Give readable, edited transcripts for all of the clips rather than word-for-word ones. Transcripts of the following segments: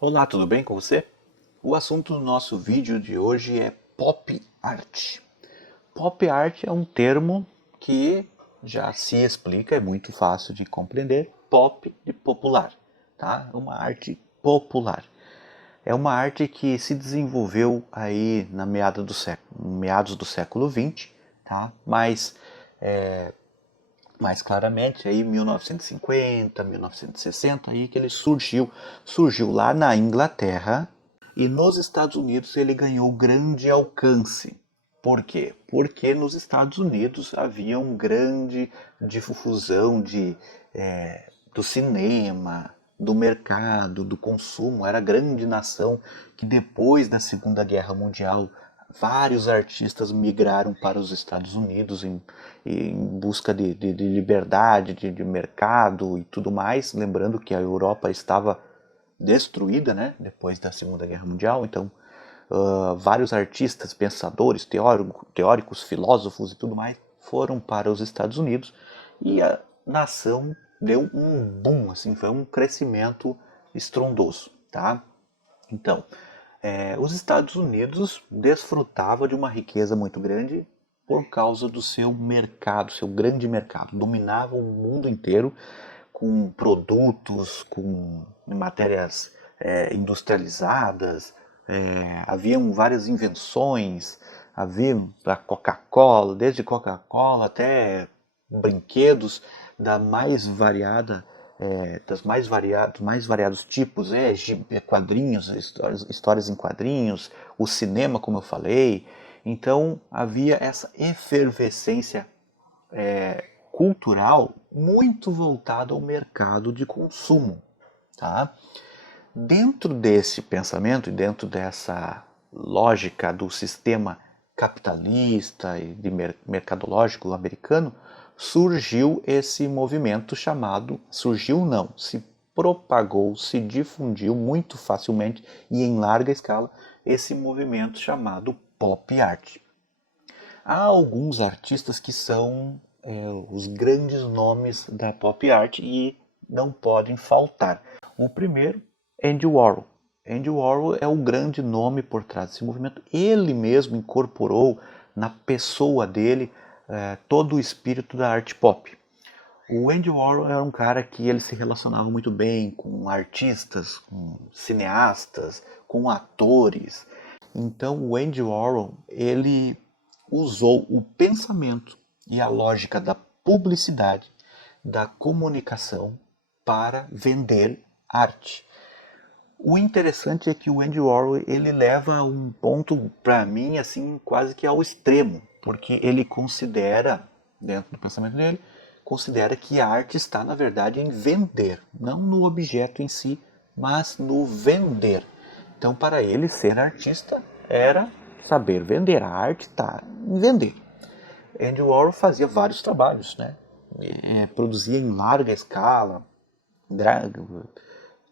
Olá, tudo bem com você? O assunto do nosso vídeo de hoje é pop art. Pop art é um termo que já se explica, é muito fácil de compreender. Pop de popular, tá? Uma arte popular. É uma arte que se desenvolveu aí na meados do século XX, tá? Mas mais claramente aí 1950, 1960 aí que ele surgiu lá na Inglaterra e nos Estados Unidos ele ganhou grande alcance. Por quê? Porque nos Estados Unidos havia um grande difusão do cinema, do mercado, do consumo. Era a grande nação que depois da Segunda Guerra Mundial vários artistas migraram para os Estados Unidos em busca de liberdade, de mercado e tudo mais. Lembrando que a Europa estava destruída, né, depois da Segunda Guerra Mundial. Então, vários artistas, pensadores, teóricos, filósofos e tudo mais foram para os Estados Unidos e a nação deu um boom, assim, foi um crescimento estrondoso, tá? Então, os Estados Unidos desfrutavam de uma riqueza muito grande por causa do seu mercado, seu grande mercado. Dominava o mundo inteiro com produtos, com matérias industrializadas. Haviam várias invenções, havia a Coca-Cola, desde Coca-Cola até brinquedos da mais variada dos mais variados tipos, quadrinhos, histórias em quadrinhos, o cinema, como eu falei. Então havia essa efervescência cultural muito voltada ao mercado de consumo, tá? Dentro desse pensamento e dentro dessa lógica do sistema capitalista e de mercadológico americano, surgiu esse movimento chamado, surgiu não, se propagou, se difundiu muito facilmente e em larga escala esse movimento chamado pop art. Há alguns artistas que são os grandes nomes da pop art e não podem faltar. O primeiro, Andy Warhol. Andy Warhol é o grande nome por trás desse movimento. Ele mesmo incorporou na pessoa dele todo o espírito da arte pop. O Andy Warhol era um cara que ele se relacionava muito bem com artistas, com cineastas, com atores. Então o Andy Warhol ele usou o pensamento e a lógica da publicidade, da comunicação para vender arte. O interessante é que o Andy Warhol ele leva um ponto para mim assim quase que ao extremo, porque ele considera, dentro do pensamento dele, considera que a arte está na verdade em vender, não no objeto em si, mas no vender. Então para ele ser artista era saber vender, a arte está em vender. Andy Warhol fazia vários trabalhos, né? Produzia em larga escala,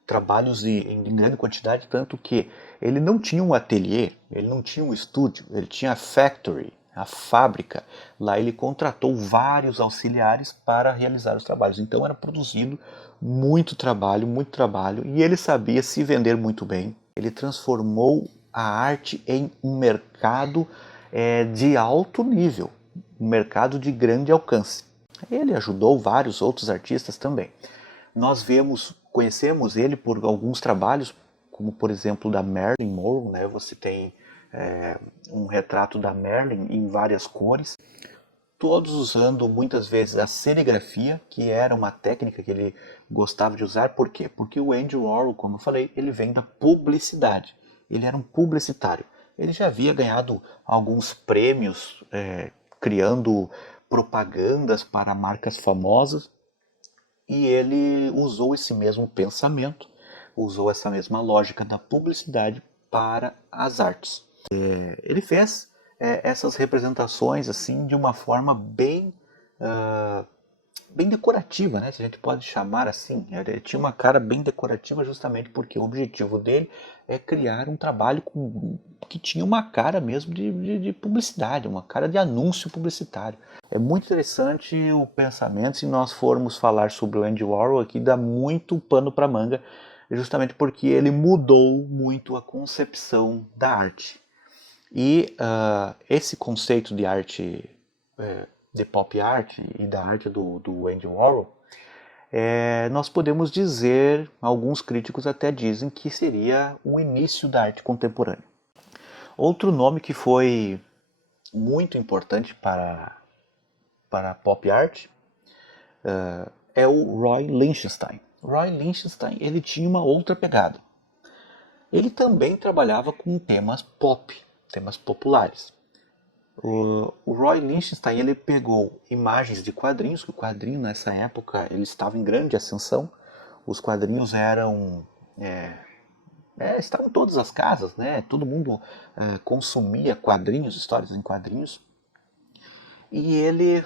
trabalhos em grande quantidade, tanto que ele não tinha um ateliê, ele não tinha um estúdio, ele tinha a factory, a fábrica. Lá ele contratou vários auxiliares para realizar os trabalhos. Então era produzido muito trabalho, e ele sabia se vender muito bem. Ele transformou a arte em um mercado de alto nível, um mercado de grande alcance. Ele ajudou vários outros artistas também. Nós conhecemos ele por alguns trabalhos, como por exemplo da Marilyn Monroe, né? Você tem um retrato da Marilyn em várias cores, todos usando muitas vezes a serigrafia, que era uma técnica que ele gostava de usar. Por quê? Porque o Andy Warhol, como eu falei, ele vem da publicidade. Ele era um publicitário. Ele já havia ganhado alguns prêmios criando propagandas para marcas famosas, e ele usou esse mesmo pensamento, usou essa mesma lógica da publicidade para as artes. Ele fez essas representações assim de uma forma bem decorativa, né? Se a gente pode chamar assim. Ele tinha uma cara bem decorativa justamente porque o objetivo dele é criar um trabalho que tinha uma cara mesmo de publicidade, uma cara de anúncio publicitário. É muito interessante o pensamento. Se nós formos falar sobre o Andy Warhol aqui, dá muito pano para manga. justamente porque ele mudou muito a concepção da arte. E esse conceito de arte, de pop art e da arte do Andy Warhol, nós podemos dizer, alguns críticos até dizem que seria o início da arte contemporânea. Outro nome que foi muito importante para a pop art é o Roy Lichtenstein. Roy Lichtenstein, ele tinha uma outra pegada. Ele também trabalhava com temas pop, temas populares. O Roy Lichtenstein, ele pegou imagens de quadrinhos, que o quadrinho nessa época ele estava em grande ascensão. Os quadrinhos eram estavam em todas as casas, né? Todo mundo consumia quadrinhos, histórias em quadrinhos. E ele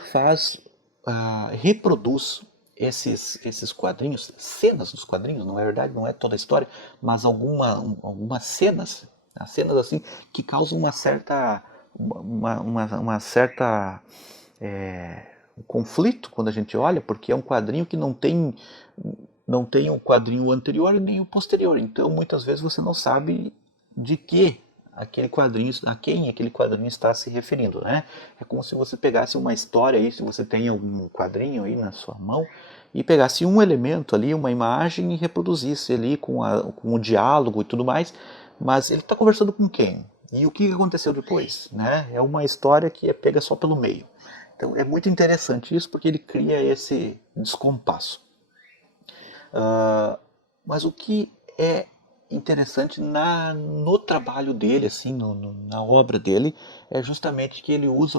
reproduz esses quadrinhos, cenas dos quadrinhos, na verdade não é toda a história, mas algumas cenas, cenas assim que causam uma certa um conflito quando a gente olha, porque é um quadrinho que não tem o quadrinho anterior e nem o posterior, então muitas vezes você não sabe de que aquele quadrinho, a quem aquele quadrinho está se referindo, né? É como se você pegasse uma história aí, se você tem algum quadrinho aí na sua mão, e pegasse um elemento ali, uma imagem, e reproduzisse ali com o diálogo e tudo mais, mas ele está conversando com quem? E o que aconteceu depois, né? É uma história que é pega só pelo meio. Então é muito interessante isso, porque ele cria esse descompasso. Mas o que é interessante no trabalho dele, assim, na obra dele, é justamente que ele usa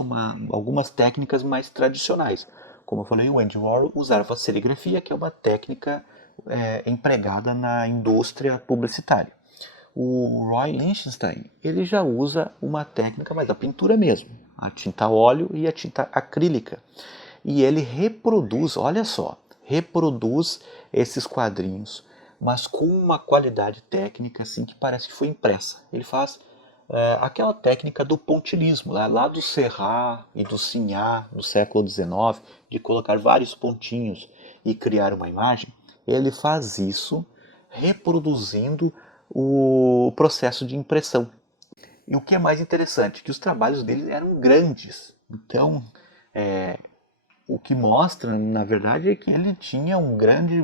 algumas técnicas mais tradicionais. Como eu falei, o Andy Warhol usava a serigrafia, que é uma técnica empregada na indústria publicitária. O Roy Lichtenstein, ele já usa uma técnica mais da pintura mesmo, a tinta a óleo e a tinta acrílica. E ele reproduz, olha só, reproduz esses quadrinhos, mas com uma qualidade técnica assim que parece que foi impressa. Ele faz aquela técnica do pontilhismo, lá do Serrat e do Signac do século XIX, de colocar vários pontinhos e criar uma imagem. Ele faz isso reproduzindo o processo de impressão. E o que é mais interessante, que os trabalhos dele eram grandes. Então, o que mostra, na verdade, é que ele tinha um grande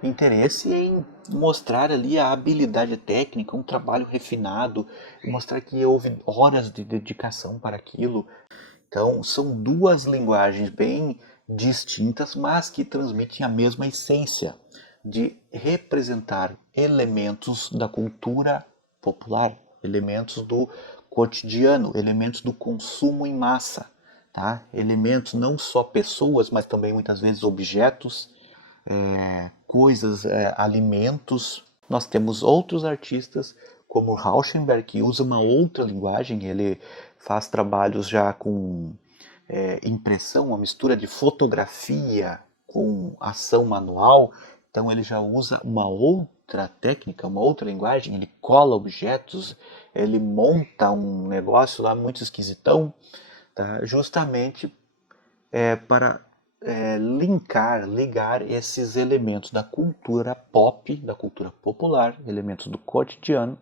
interesse em mostrar ali a habilidade técnica, um trabalho refinado, mostrar que houve horas de dedicação para aquilo. Então, são duas linguagens bem distintas, mas que transmitem a mesma essência de representar elementos da cultura popular, elementos do cotidiano, elementos do consumo em massa, tá? Elementos não só pessoas, mas também muitas vezes objetos, coisas, alimentos. Nós temos outros artistas, como Rauschenberg, que usa uma outra linguagem, ele faz trabalhos já com impressão, uma mistura de fotografia com ação manual, então ele já usa uma outra técnica, uma outra linguagem, ele cola objetos, ele monta um negócio lá muito esquisitão, tá? Justamente para ligar esses elementos da cultura pop, da cultura popular, elementos do cotidiano,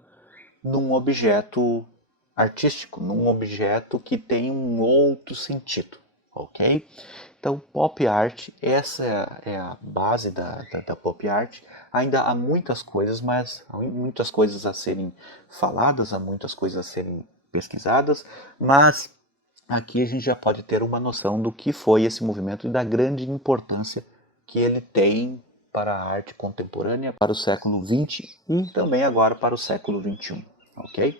num objeto artístico, num objeto que tem um outro sentido, ok? Então, pop art, essa é a base da pop art. Ainda há muitas coisas, mas há muitas coisas a serem faladas, há muitas coisas a serem pesquisadas, mas aqui a gente já pode ter uma noção do que foi esse movimento e da grande importância que ele tem para a arte contemporânea, para o século XX e também agora para o século XXI, ok?